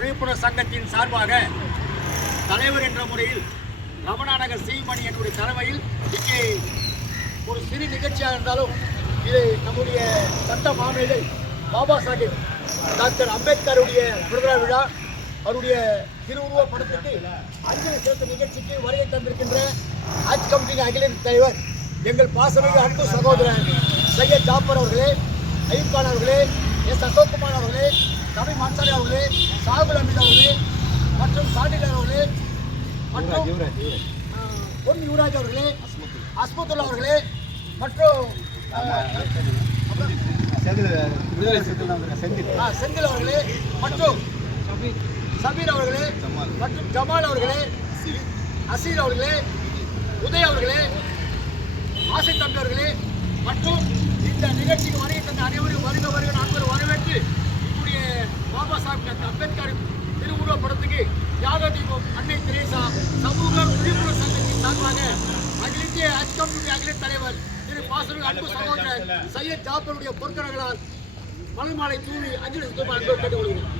விழிப்புணர்வு சங்கத்தின் சார்பாக தலைவர் என்ற முறையில் ரமணாநகர் சீமணி என்னுடைய தலைமையில் இங்கே ஒரு சிறு நிகழ்ச்சியாக இருந்தாலும் இது நம்முடைய சட்ட மாமேதை பாபா சாஹேப் டாக்டர் அம்பேத்கருடைய பிறந்த விழா அவருடைய திருவுருவ படத்துக்கு அஞ்சலி செலுத்தும் நிகழ்ச்சிக்கு வருகை தந்திருக்கின்ற ஆட்சி கமிட்டியின் அகில தலைவர் எங்கள் பாசமிகு அன்பு சகோதரர் சையத் ஜாஃபர் அவர்களே, அயூப் கான் அவர்களே, எஸ் அசோக்குமார் அவர்களே, தமிழ் மான்சாரி அவர்களே, சாகுல் அமீத் அவர்களே மற்றும் சாண்டிலர் அவர்களே மற்றும் பொன் யுவராஜ் அவர்களே, அஸ்மத்துல்லா அவர்களே மற்றும் செந்தில் அவர்களே மற்றும் சபீர் அவர்களே மற்றும் ஜமால் அவர்களே, அசீர் அவர்களே, உதய் அவர்களே, ஆசித் தம்பி அவர்களே மற்றும் இந்த நிகழ்ச்சிக்கு வருகை தந்த அனைவரும் வருக நண்பர் வரவேற்று இப்படிய பாபா சாஹேப் அம்பேத்கர் திருவுருவ படத்துக்கு தியாக தீபம் அன்னை தெரேசா சமூக விழிப்புணர்வு சங்கத்தின் சார்பாக அகில இந்திய ஆட்சி கமிட்டி அகில தலைவர் திரு பாசமிகு அன்பு சகோதரர் சையத் ஜாஃபருடைய பொற்கரங்களால் மலர் மாலை தூவி அஞ்சலி செலுத்தும் அன்போடு கேட்டுக்கொள்கிறேன்.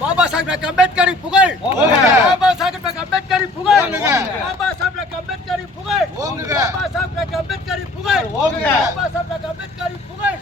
பாபா சாஹேப் அம்பேத்கரின் புகழ், பாபா சாஹேப் அம்பேத்கரின் புகழ், பாபா சாஹேப் அம்பேத்கரின் புகழ், பாபா சாஹேப் அம்பேத்கரின் புகழ், பாபா சாஹேப் அம்பேத்கரின் புகழ்.